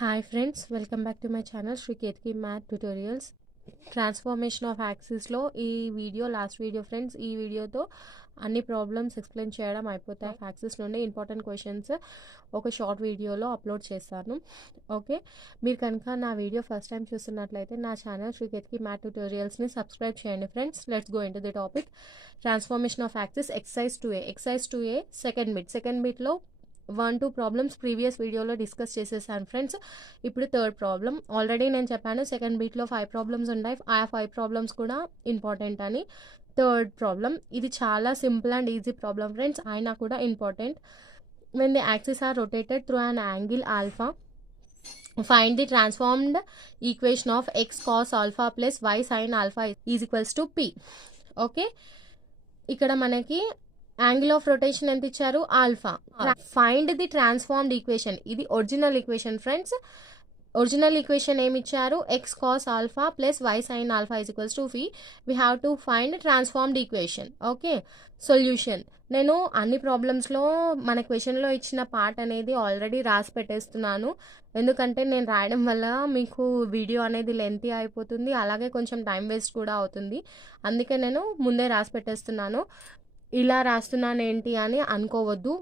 Hi friends, welcome back to my channel Shri Ketki Math Tutorials. Transformation of యాక్సిస్లో ఈ video last video friends. ఈ వీడియోతో అన్ని problems explain చేయడం అయిపోతాయి. యాక్సిస్ నుండి ఇంపార్టెంట్ క్వశ్చన్స్ ఒక షార్ట్ వీడియోలో అప్లోడ్ చేస్తాను. ఓకే, మీరు కనుక నా వీడియో ఫస్ట్ టైం చూస్తున్నట్లయితే నా ఛానల్ శ్రీ కేత్కి మ్యాథ్ ట్యూటోరియల్స్ని సబ్స్క్రైబ్ చేయండి friends. Let's go into the topic. Transformation of axis exercise 2A second బిట్లో 1-2 ప్రాబ్లమ్స్ ప్రీవియస్ వీడియోలో డిస్కస్ చేసేసాను ఫ్రెండ్స్. ఇప్పుడు థర్డ్ ప్రాబ్లం. ఆల్రెడీ నేను చెప్పాను సెకండ్ బీట్లో 5 ప్రాబ్లమ్స్ ఉన్నాయి. ఆ 5 ప్రాబ్లమ్స్ కూడా ఇంపార్టెంట్ అని. థర్డ్ ప్రాబ్లం ఇది చాలా simple and easy problem friends, అయినా కూడా important. When the axis are rotated through an angle alpha, find the transformed equation of x cos alpha plus y sign alpha is equals to p. Okay, ఇక్కడ మనకి angle of rotation ఎంత ఇచ్చారు? Alpha. Find the transformed equation, ఇది original equation friends. Original equation ఏమి ఇచ్చారు? X cos alpha plus y sign alpha is equals to p. We have to find transformed equation. Okay, solution. నేను అన్ని ప్రాబ్లమ్స్లో మన క్వశ్చన్లో ఇచ్చిన పార్ట్ అనేది ఆల్రెడీ రాసి పెట్టేస్తున్నాను. ఎందుకంటే నేను రాయడం వల్ల మీకు వీడియో అనేది లెంతీ అయిపోతుంది, అలాగే కొంచెం టైం వేస్ట్ కూడా అవుతుంది. అందుకే నేను ముందే రాసి పెట్టేస్తున్నాను. ఇలా రాస్తున్నాను ఏంటి అని అనుకోవద్దు.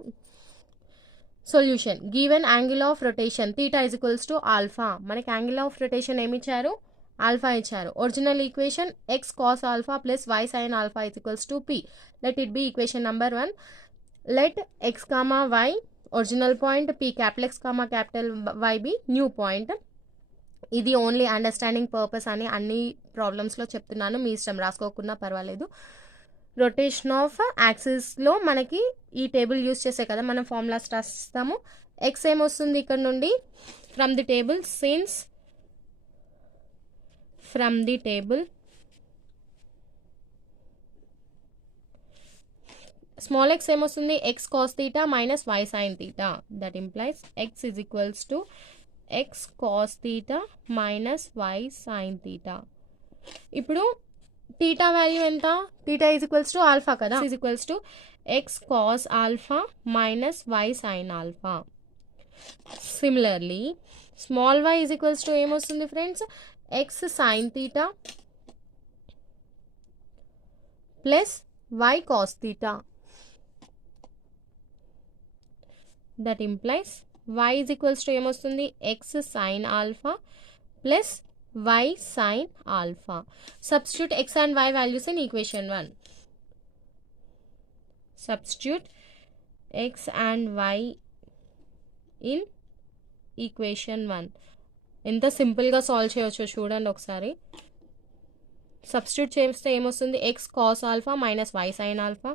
Solution. Given angle of rotation theta is equals to alpha. మనకి యాంగిల్ ఆఫ్ రొటేషన్ ఏమి ఇచ్చారు? ఆల్ఫా ఇచ్చారు. Original equation x cos alpha plus y sign alpha is equals to p. Let it be equation number 1. Let x comma y original point, p capital x comma capital y be new point. ఇది only understanding purpose అని అన్ని ప్రాబ్లమ్స్లో చెప్తున్నాను, మీ ఇష్టం, రాసుకోకున్నా పర్వాలేదు. Rotation of యాక్సిస్లో మనకి ఈ table use చేసే కదా మనం ఫార్ములాస్ రాస్తాము. ఎక్స్ ఏమొస్తుంది ఇక్కడ నుండి? From the table, since from the table small x ఏమొస్తుంది? X cos theta minus y sine theta. That implies x is equals to x cos theta minus y sine theta. ఇప్పుడు theta value ఎంత? Theta is equals to alpha కదా, is equals to x cos alpha minus y sign alpha. Similarly small y is equals to ఏమొస్తుంది friends? X sine theta plus y cos theta. That implies y is equals to ఏమొస్తుంది? X sign alpha plus y sin alpha. Substitute x and y values in equation 1. Substitute x and y in equation 1. ఎంత సింపుల్గా solve చేయొచ్చో చూడండి ఒకసారి. Substitute చేస్తే ఏమొస్తుంది? X cos alpha minus y sign alpha.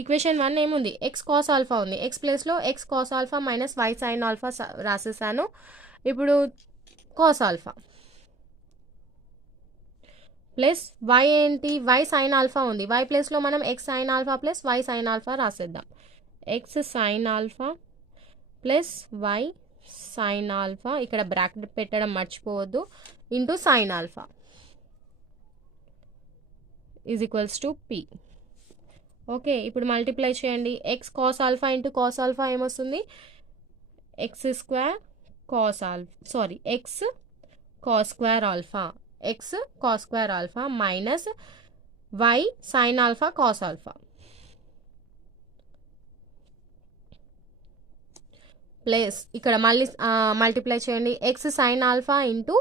Equation 1 ఏముంది? X cos alpha ఉంది. X ప్లేస్లో x cos alpha minus y sign alpha రాసేసాను. ఇప్పుడు కాస్ ఆల్ఫా ప్లస్ వై ఏంటి? వై సైన్ ఆల్ఫా ఉంది. వై ప్లేస్లో మనం x sign alpha plus y sign alpha రాసేద్దాం. X sign alpha plus y sign alpha, ఇక్కడ బ్రాకెట్ పెట్టడం మర్చిపోవద్దు, into sine alpha is equals to p. Okay, ఇప్పుడు multiply చేయండి. X cos alpha into cos alpha ఏమొస్తుంది? X square cos alpha, x cos square alpha, x cos square alpha minus y sign alpha cos alpha plus ఇక్కడ మళ్ళీ multiply చేయండి. X sign alpha into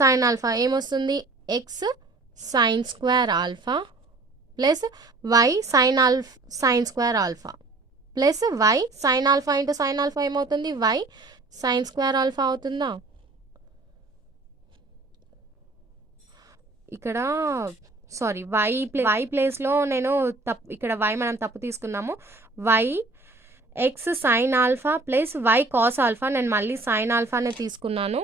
sine alpha ఏమొస్తుంది? X sine square alpha plus y sine square alpha plus y sign alpha into sine alpha ఏమవుతుంది? Y sine square alpha అవుతుందా? ఇక్కడ why ప్లేస్లో నేను ఇక్కడ వై మనం తప్పు తీసుకున్నాము. Y x sign alpha plus y cos alpha, నేను మళ్ళీ సైన్ ఆల్ఫానే తీసుకున్నాను.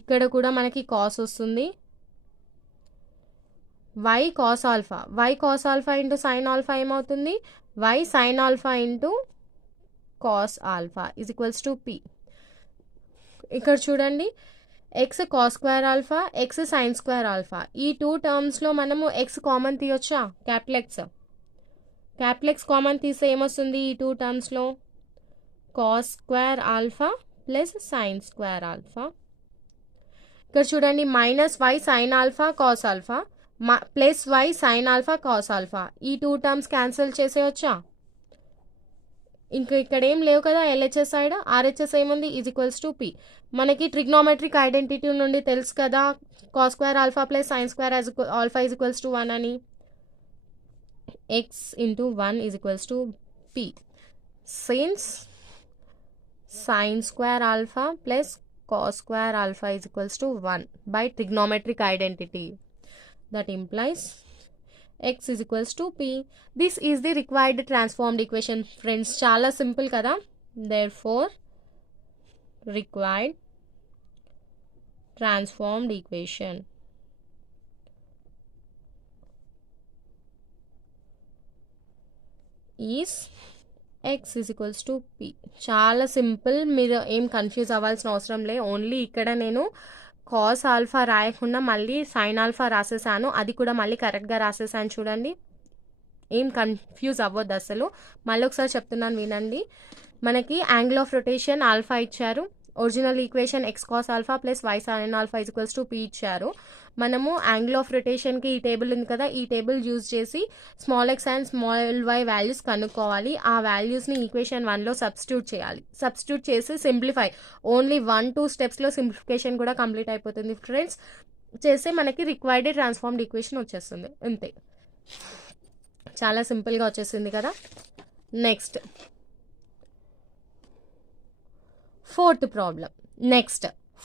ఇక్కడ కూడా మనకి కాస్ వస్తుంది. Y cos alpha into sine alpha ఏమవుతుంది? Y sign alpha into cos alpha is equals to p. ఇక్కడ చూడండి, x cos square alpha, x sine square alpha, ఈ 2 టర్మ్స్లో మనము ఎక్స్ కామన్ తీయొచ్చా? Capital x capital x common తీస్తే ఏమొస్తుంది ఈ టూ టర్మ్స్లో cos square alpha plus sine square alpha. ఇక్కడ చూడండి minus y sign alpha cos alpha plus y sign alpha cos alpha, ఈ టూ టర్మ్స్ క్యాన్సిల్ చేసేయచ్చా? ఇంకా ఇక్కడ ఏం లేవు కదా ఎల్హెచ్ఎస్ సైడ్. ఆర్హెచ్ఎస్ ఏముంది ఈజ్ ఈక్వల్స్ టు పి. మనకి ట్రిగ్నోమెట్రిక్ ఐడెంటిటీ నుండి తెలుసు కదా cos square alpha plus sine square alpha is equals to 1 అని. X into 1 is equals to p. Since sin square alpha plus cos square alpha is equals to 1 by trigonometric identity. That implies x is equals to p. This is the required transformed equation. Friends, chala simple kada. Therefore, required transformed equation is x is equals to p. చాలా simple, మీరు ఏం confuse అవ్వాల్సిన అవసరం లే. Only ఇక్కడ నేను cos alpha రాయకుండా మళ్ళీ సైన్ ఆల్ఫా రాసేసాను, అది కూడా మళ్ళీ కరెక్ట్గా రాసేసాను చూడండి. ఏం కన్ఫ్యూజ్ అవ్వద్దు అసలు. మళ్ళీ ఒకసారి చెప్తున్నాను వినండి. మనకి యాంగిల్ ఆఫ్ రొటేషన్ ఆల్ఫా ఇచ్చారు, original equation x cos alpha plus y sign alpha is equals to P ఇచ్చారు. మనము యాంగిల్ ఆఫ్ రొటేషన్కి ఈ టేబుల్ ఉంది కదా, ఈ టేబుల్ యూజ్ చేసి small x and small y values కనుక్కోవాలి. ఆ వాల్యూస్ని ఈక్వేషన్ 1లో సబ్స్టిట్యూట్ చేయాలి. సబ్స్టిట్యూట్ చేసి సింప్లిఫై, ఓన్లీ 1-2 స్టెప్స్లో సింప్లిఫికేషన్ కూడా కంప్లీట్ అయిపోతుంది ఫ్రెండ్స్. చేస్తే మనకి రిక్వైర్డ్ ట్రాన్స్ఫార్మ్డ్ ఈక్వేషన్ వచ్చేస్తుంది. అంతే, చాలా సింపుల్గా వచ్చేసింది కదా. నెక్స్ట్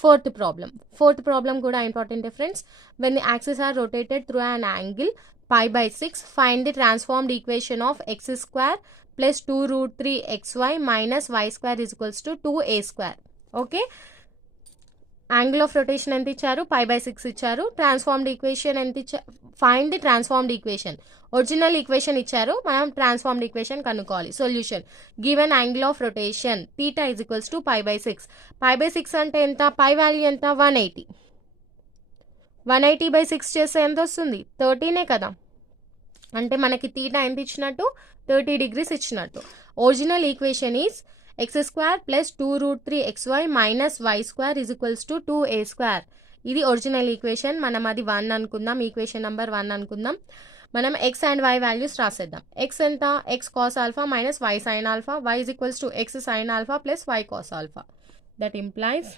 ఫోర్త్ ప్రాబ్లం కూడా important friends. When the axis are rotated through an angle π/6, find the transformed equation of x square plus 2√3xy minus y square is equals to 2a². Okay, angle of rotation ఎంత ఇచ్చారు? π/6 ఇచ్చారు. Transformed equation ఎంత ఇచ్చారు? Find the transformed equation. Original equation ఇచ్చారు, మనం transformed equation కనుక్కోవాలి. Solution, given angle of rotation θ is equals to π/6. π/6 అంటే ఎంత? పై వాల్యూ ఎంత? 180. 180/6 చేస్తే ఎంత వస్తుంది? 13 కదా. అంటే మనకి θ ఎంత ఇచ్చినట్టు? 30 degrees ఇచ్చినట్టు. Original equation is x² plus 2√3xy minus y² is equals to 2a². ఇది ఒరిజినల్ ఈక్వేషన్. మనం అది 1 అనుకుందాం, ఈక్వేషన్ నెంబర్ 1 అనుకుందాం. మనం x అండ్ y వాల్యూస్ రాసేద్దాం. x ఎంత? x cos alpha minus y sin alpha, y is equals to x sin alpha plus y cos alpha. That implies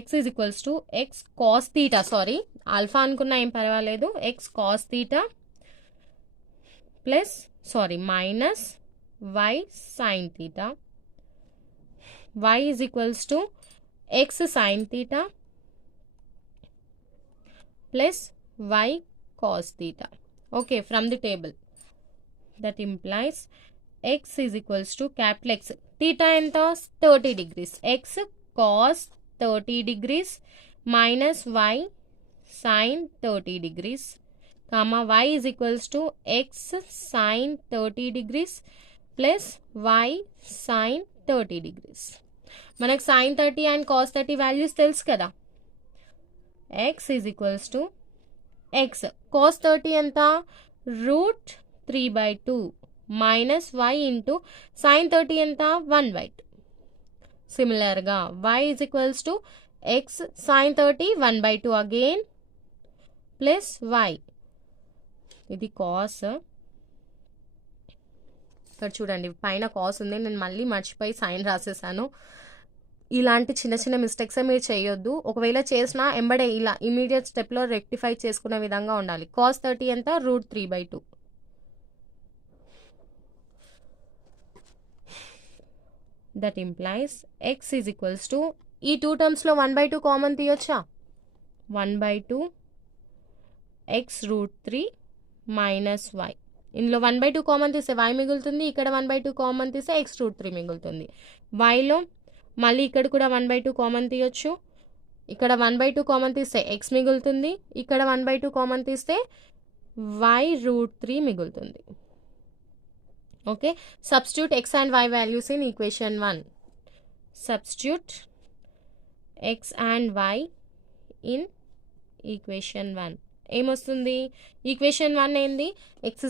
x is equals to x cos theta, sorry alpha అనుకున్నా ఏం పర్వాలేదు, x cos theta plus minus y sin theta, y is equals to x sin theta plus y cos theta. Okay, from the table. That implies x is equals to capital X. Theta enta 30 degrees. X cos 30 degrees minus y sin 30 degrees, comma y is equals to x sin 30 degrees plus y sin 30 degrees. మనకు sin 30 and cos 30 values తెలుసు కదా. x is equals to x cos 30 ఎంత? √3/2 minus y into sin 30 ఎంత? 1/2. సిమిలర్గా y is equals to x sin 30 1/2 again plus y. ఇది cos, ఇక్కడ చూడండి పైన కాస్ ఉంది, నేను మళ్ళీ మర్చిపోయి సైన్ రాసేసాను. ఇలాంటి చిన్న చిన్న మిస్టేక్స్ మీరు చేయొద్దు. ఒకవేళ చేసినా ఎంబడే ఇలా ఇమీడియట్ స్టెప్లో రెక్టిఫై చేసుకునే విధంగా ఉండాలి. cos 30 ఎంత? √3/2. That implies x is equals to, ఈ 2 టర్మ్స్లో 1/2 కామన్ తీయొచ్చా? 1/2 x √3 minus y. ఇందులో 1/2 కామన్ తీస్తే y మిగులుతుంది, ఇక్కడ 1/2 కామన్ తీస్తే x √3 మిగులుతుంది. yలో మళ్ళీ ఇక్కడ కూడా 1/2 కామన్ తీయొచ్చు, ఇక్కడ 1/2 కామన్ తీస్తే x మిగులుతుంది, ఇక్కడ 1/2 కామన్ తీస్తే y √3 మిగులుతుంది. Okay, substitute x and y values in equation 1. Substitute x and y in equation 1. ఏమొస్తుంది? ఈక్వేషన్ 1 ఏంది? x²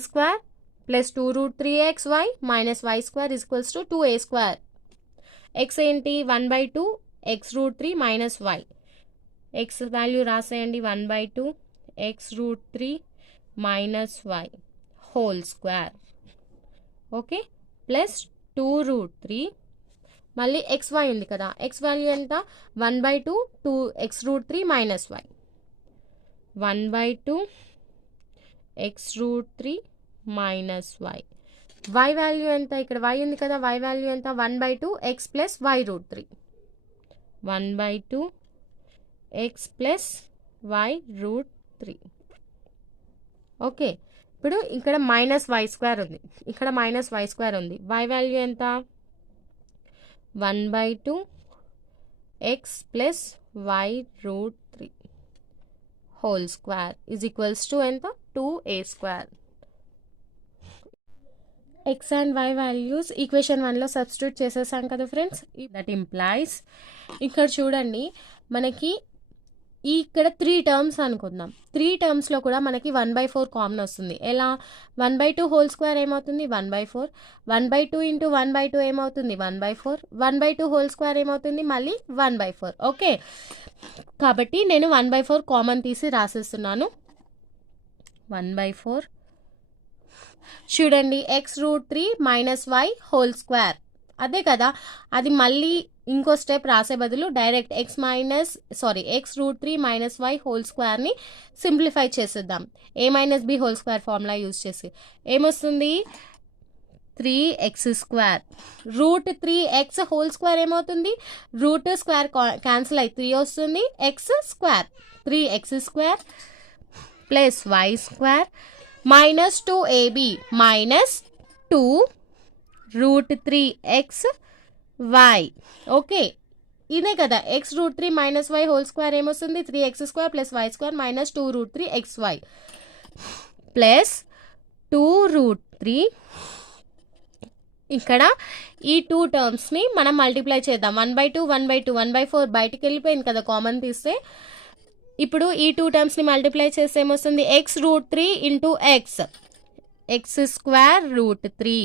plus 2√3xy minus y square is equals to 2a square. X ఏంటి 1/2 x√3 minus y. X value రాసేయండి 1/2 x√3 minus y whole square. Okay, plus 2√3 మళ్ళీ xy ఉంది కదా, x value ఎంత 1/2 2 x√3 minus y. 1/2 x√3 minus y. y value ఎంత, ఇక్కడ y ఉంది కదా, y వాల్యూ ఎంత 1/2 x plus y√3. 1/2 x plus y√3. Okay, ఇప్పుడు ఇక్కడ మైనస్ y స్క్వేర్ ఉంది, ఇక్కడ మైనస్ y స్క్వేర్ ఉంది. y వాల్యూ ఎంత 1/2 x plus y√3 whole square is equals to ఎంత 2a square. X and y values equation 1లో substitute చేసేసాం కదా ఫ్రెండ్స్. దట్ ఇంప్లాయిస్ ఇక్కడ చూడండి మనకి ఇక్కడ 3 టర్మ్స్ అనుకుందాం. 3 టర్మ్స్లో కూడా మనకి 1/4 కామన్ వస్తుంది. ఎలా 1/2 హోల్ స్క్వేర్ ఏమవుతుంది 1/4, 1/2 ఇంటూ 1/2 ఏమవుతుంది 1/4, 1/2 హోల్ స్క్వేర్ ఏమవుతుంది మళ్ళీ 1/4. ఓకే, కాబట్టి నేను 1/4 కామన్ తీసి రాసేస్తున్నాను. 1/4 చూడండి x√3 minus y whole square అదే కదా, అది మళ్ళీ ఇంకో స్టెప్ రాసే బదులు direct x√3 minus y whole స్క్వేర్ని సింప్లిఫై చేసేద్దాం. a minus b whole square formula use చేసి ఏమొస్తుంది 3x². √3x హోల్ స్క్వేర్ ఏమవుతుంది, రూట్ స్క్వేర్ క్యాన్సిల్ అయి 3 వస్తుంది, x square 3x² plus y square minus 2ab minus 2√3xy. Okay, ఇదే కదా x√3 minus y whole square ఏమొస్తుంది 3x² plus y square minus 2√3xy plus 2√3. ఇక్కడ ఈ 2 టర్మ్స్ని మనం మల్టిప్లై చేద్దాం. 1/2 1/2 1/4 బయటికి వెళ్ళిపోయింది కదా కామన్ తీస్తే. ఇప్పుడు ఈ 2 టర్మ్స్ని మల్టిప్లై చేస్తే ఏమొస్తుంది x√3 into x²√3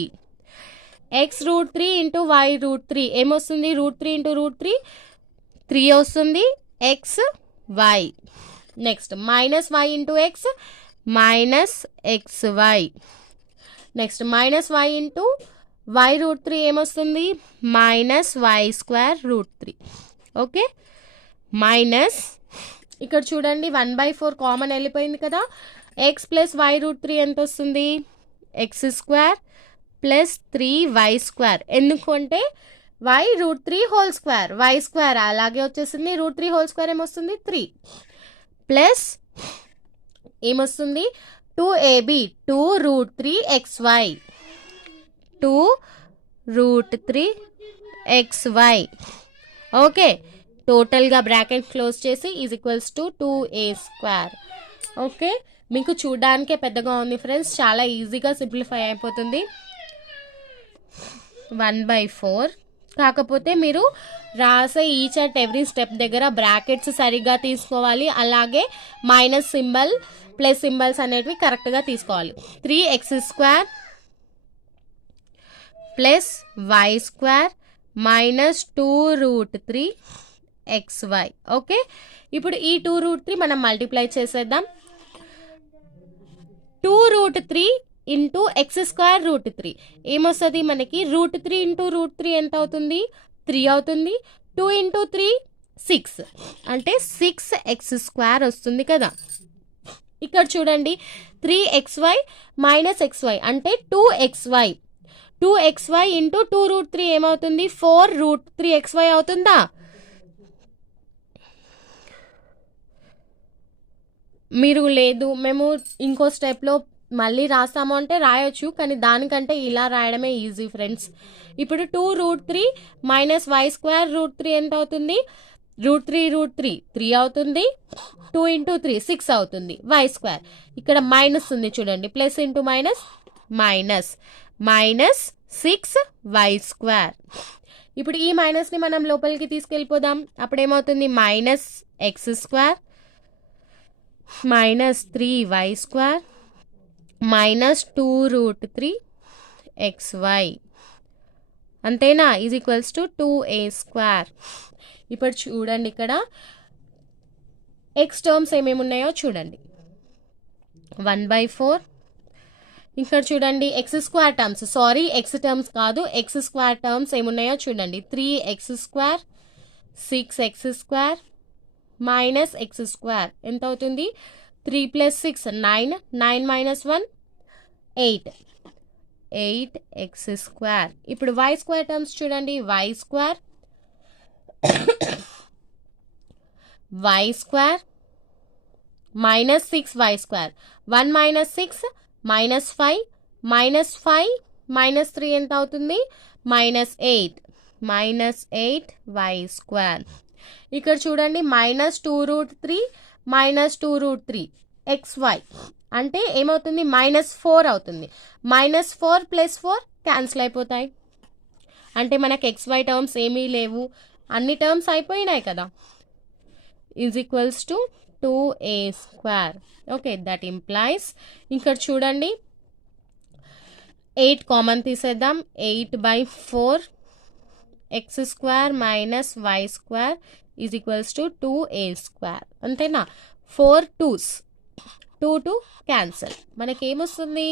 x√3 into y√3 ఏమొస్తుంది √3 ఇంటూ √3 3 వస్తుంది xy. Next minus y into x minus xy. Next minus y into y√3 ఏమొస్తుంది మైనస్ y²√3. ఓకే, మైనస్ ఇక్కడ చూడండి 1/4 కామన్ వెళ్ళిపోయింది కదా, x ప్లస్ y√3 ఎంత వస్తుంది x² ప్లస్ 3y². ఎందుకంటే y√3 హోల్ స్క్వేర్ y² అలాగే వచ్చేసింది, √3 హోల్ స్క్వేర్ ఏమొస్తుంది 3 ప్లస్ ఏమొస్తుంది 2ab 2√3xy 2√3xy. ఓకే, టోటల్గా బ్రాకెట్ క్లోజ్ చేసి is equals to 2a². Okay, మీకు చూడడానికే పెద్దగా ఉంది ఫ్రెండ్స్, చాలా ఈజీగా సింప్లిఫై అయిపోతుంది 1/4. కాకపోతే మీరు రాసే ఈచ్ అండ్ ఎవ్రీ స్టెప్ దగ్గర బ్రాకెట్స్ సరిగ్గా తీసుకోవాలి, అలాగే మైనస్ సింబల్ ప్లస్ సింబల్స్ అనేటివి కరెక్ట్గా తీసుకోవాలి. 3x² plus y² minus 2√3xy. Okay, ఇప్పుడు ఈ 2√3 మనం మల్టిప్లై చేసేద్దాం. 2√3 ఇంటూ x²√3 ఏమొస్తుంది మనకి √3 ఇంటూ √3 ఎంత అవుతుంది 3 అవుతుంది. 2 ఇంటూ 3 6 అంటే 6x² వస్తుంది కదా. ఇక్కడ చూడండి 3xy మైనస్ xy అంటే 2xy. 2xy ఇంటూ 2√3 ఏమవుతుంది 4√3xy అవుతుందా. మీరు లేదు మేము ఇంకో స్టెప్లో మళ్ళీ రాస్తాము అంటే రాయొచ్చు, కానీ దానికంటే ఇలా రాయడమే ఈజీ ఫ్రెండ్స్. ఇప్పుడు 2√3 మైనస్ y²√3 ఎంత అవుతుంది √3 3 అవుతుంది. 2 ఇంటూ 3 6 అవుతుంది. y². ఇక్కడ మైనస్ ఉంది చూడండి, plus into minus minus minus 6y². ఇప్పుడు ఈ మైనస్ని మనం లోపలికి తీసుకెళ్ళిపోదాం. అప్పుడు ఏమవుతుంది minus x² minus 3y² minus 2√3 xy అంతేనా ఈజ్ ఈక్వల్స్ టు 2a². ఇప్పుడు చూడండి ఇక్కడ ఎక్స్ టర్మ్స్ ఏమేమి ఉన్నాయో చూడండి. 1/4. ఇక్కడ చూడండి x² terms, sorry X terms కాదు, x² టర్మ్స్ ఏమున్నాయో చూడండి. 3x² 6x² మైనస్ x² ఎంత అవుతుంది? 3 + 6 9, 9 - 1 8, 8x². ఇప్పుడు y² టర్మ్స్ చూడండి. y² minus 6y². 1 - 6 -5, -5 -3 ఎంత అవుతుంది? -8, -8y². ఇక్కడ చూడండి -2√3 -2√3 xy అంటే ఏమవుతుంది? -4 అవుతుంది. -4 + 4 క్యాన్సిల్ అయిపోతాయి. అంటే మనకు xy టర్మ్స్ ఏమీ లేవు, అన్ని టర్మ్స్ అయిపోయినాయి కదా. Is equals to 2a². Okay, that implies ఇక్కడ చూడండి 8 కామన్ తీసేద్దాం. 8/4 x² minus y² is equals to 2a². అంతేనా? 4 2s 2 క్యాన్సల్. మనకి ఏమొస్తుంది?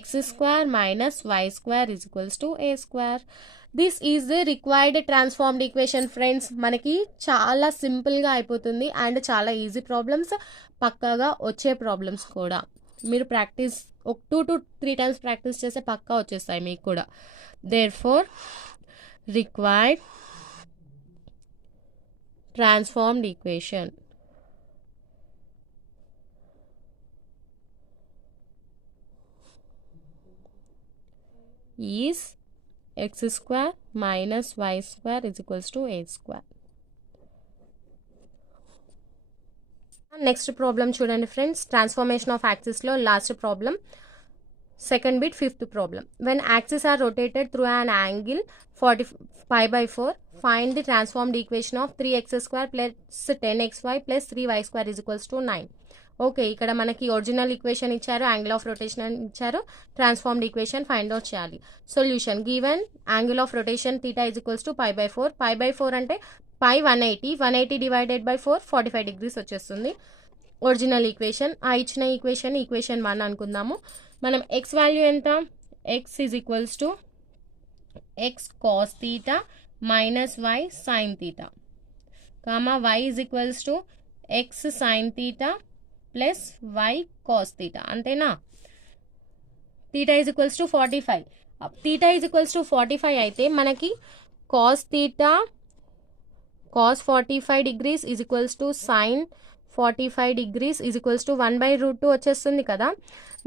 x² minus y² is equals to a². This is the required transformed equation friends. మనకి చాలా సింపుల్గా అయిపోతుంది అండ్ చాలా ఈజీ ప్రాబ్లమ్స్, పక్కాగా వచ్చే ప్రాబ్లమ్స్ కూడా. మీరు ప్రాక్టీస్ ఒక 2 to 3 టైమ్స్ ప్రాక్టీస్ చేస్తే పక్కా వచ్చేస్తాయి మీకు కూడా. Therefore required transformed equation is x² minus y² is equals to a². Next problem చూడండి ఫ్రెండ్స్. ట్రాన్స్ఫర్మేషన్ ఆఫ్ యాక్సిస్లో last problem, second bit, fifth problem. When axis are rotated through an angle 45/4 find the transformed equation of 3x² plus 10xy plus 3y² is equals to 9. Okay, ఇక్కడ మనకి original equation ఇచ్చారు, angle of rotation ఇచ్చారు, transformed equation find out చేయాలి. Solution given angle of rotation θ is equals to π/4. π/4 అంటే π 180, 180 divided by 4 45 degrees వచ్చేస్తుంది. Original equation, ఆ ఇచ్చిన equation 1 అనుకుందాము. మనం x వాల్యూ ఎంత? x is equals to x cos θ minus y sin θ comma y is equals to x sin θ plus y cos θ. అంతేనా? θ is equals to 45. θ is equals to 45 అయితే మనకి cos θ cos 45 degrees is equals to sin 45 degrees is equals to 1/√2 వచ్చేస్తుంది కదా.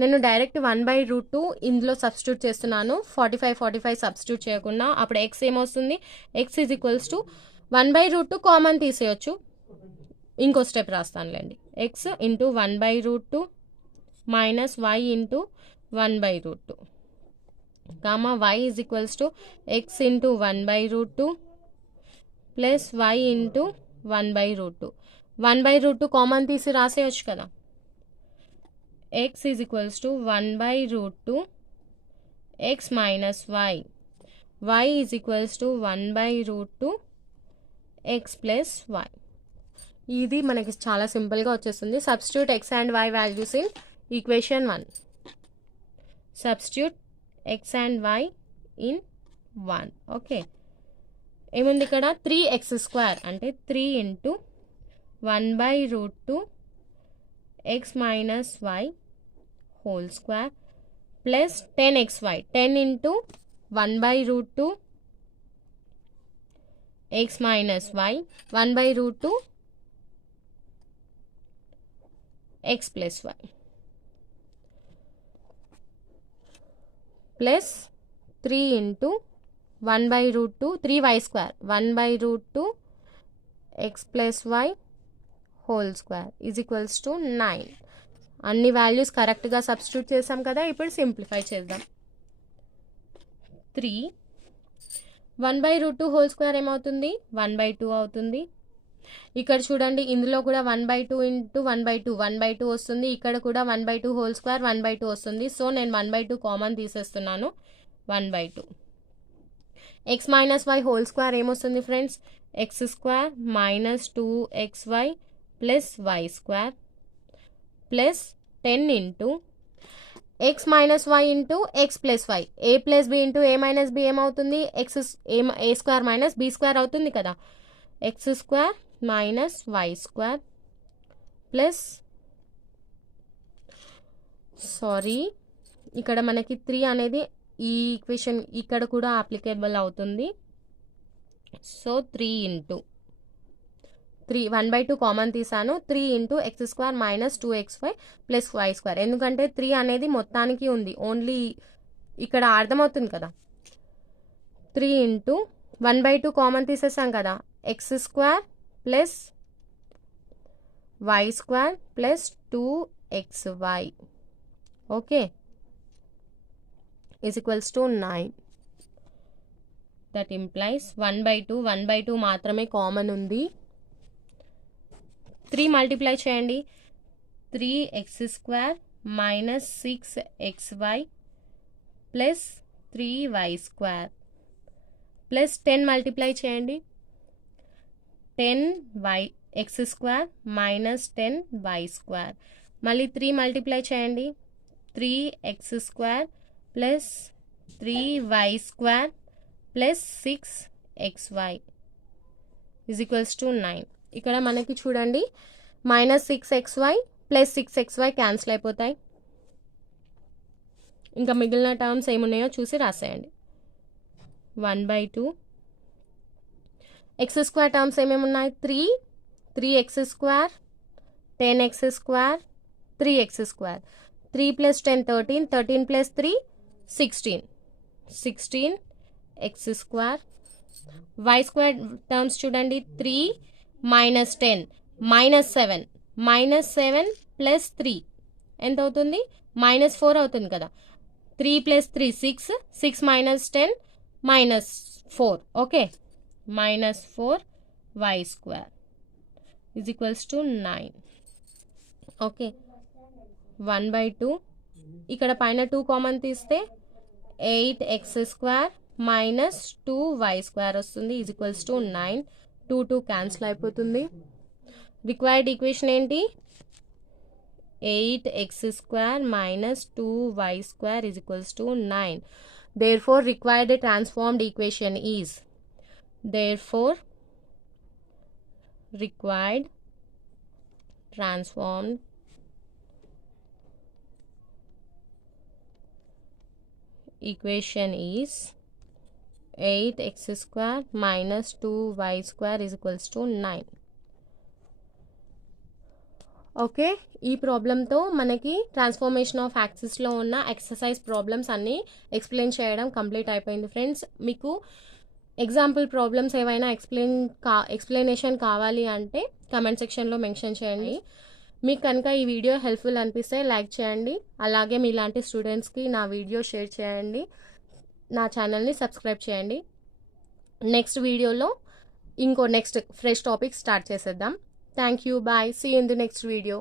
నేను direct 1/√2 ఇందులో substitute చేస్తున్నాను, 45 substitute చేయకుండా. అప్పుడు x ఏమొస్తుంది? x is equals to 1/√2 common తీసేయచ్చు. ఇంకో స్టెప్ రాస్తానులేండి. x into 1/√2 minus y into 1/√2 comma y is equals to x into 1/√2 plus y into 1/√2. 1/√2 common తీసి రాసేయచ్చు కదా. x is equals to 1/√2 x minus y. y is equals to 1/√2 x plus y. ఇది మనకి చాలా సింపుల్గా వచ్చేస్తుంది. Substitute x and y values in equation 1. Substitute x and y in 1. Okay, ఏముంది ఇక్కడ? 3x² అంటే 3 into 1/√2 x minus y whole square plus 10xy 10 into 1/√2 x minus y 1/√2 x plus y plus 3 into 1/√2 3y² 1/√2 x plus y whole square is equals to 9. అన్ని values కరెక్ట్గా substitute చేసాం కదా. ఇప్పుడు simplify చేద్దాం. 3 1/√2 whole square ఏమవుతుంది? 1/2 అవుతుంది. ఇక్కడ చూడండి ఇందులో కూడా 1/2 ఇంటూ 1/2 1/2 వస్తుంది. ఇక్కడ కూడా 1/2 హోల్ స్క్వేర్ 1/2 వస్తుంది. సో నేను 1/2 కామన్ తీసేస్తున్నాను. 1/2 x minus y whole square ఏమొస్తుంది friends? X square minus 2xy plus y square plus 10 into x minus y into x plus y. A plus b into a minus b ఏమవుతుంది? A square minus b square అవుతుంది కదా. X square minus y square plus ఇక్కడ మనకి 3 అనేది ఈ equation ఇక్కడ కూడా applicable అవుతుంది. సో 3 ఇంటూ 1/2 కామన్ తీసాను. 3 into x square minus 2xy plus y square. ఎందుకంటే 3 అనేది మొత్తానికి ఉంది, ఓన్లీ ఇక్కడ అర్థమవుతుంది కదా. 3 ఇంటూ 1/2 కామన్ తీసేసాం కదా. X square plus y square plus 2xy okay is equals to 9. That implies 1/2 మాత్రమే కామన్ ఉంది. 3 మల్టిప్లై చేయండి. 3x² minus 6xy plus 3y² plus 10 multiply చేయండి. 10x² మైనస్ 10y² మళ్ళీ 3 మల్టిప్లై చేయండి. 3x² plus 3y² plus 6xy is equals to 9. ఇక్కడ మనకి చూడండి minus 6xy plus 6xy cancel అయిపోతాయి. ఇంకా మిగిలిన టర్మ్స్ ఏమున్నాయో చూసి రాసేయండి. 1/2 x² టర్మ్స్ ఏమేమి ఉన్నాయి? 3x², 10x², 3x². 3 plus 10 13, 13 plus 3 16, 16x². y² terms చూడండి 3 మైనస్ 10 మైనస్ 7, మైనస్ 7 ప్లస్ 3 ఎంత అవుతుంది? మైనస్ 4 అవుతుంది కదా. 3 plus 3 6, 6 minus 10 minus 4 okay minus 4y² is equals to 9 okay. 1/2 ఇక్కడ పైన 2 కామన్ తీస్తే 8x² మైనస్ 2y² వస్తుంది ఈజ్ ఈక్వల్స్ టు 9. 2 క్యాన్సిల్ అయిపోతుంది. రిక్వైర్డ్ ఈక్వేషన్ ఏంటి? 8x² minus 2y² is equals to 9. Therefore required transformed equation is required transformed equation is 8x² minus 2y² is equals to 9. Okay, ఈ ప్రాబ్లంతో మనకి transformation of యాక్సిస్లో ఉన్న exercise problems అన్నీ explain చేయడం complete అయిపోయింది friends. మీకు example problems ఏవైనా explanation కావాలి అంటే కమెంట్ సెక్షన్లో మెన్షన్ చేయండి. మీకు కనుక ఈ వీడియో హెల్ప్ఫుల్ అనిపిస్తే లైక్ చేయండి. అలాగే మీలాంటి స్టూడెంట్స్కి నా వీడియో షేర్ చేయండి. నా ఛానల్ని సబ్స్క్రైబ్ చేయండి. నెక్స్ట్ వీడియోలో నెక్స్ట్ ఫ్రెష్ టాపిక్ స్టార్ట్ చేసేద్దాం. Thank you. Bye. See you in the next video.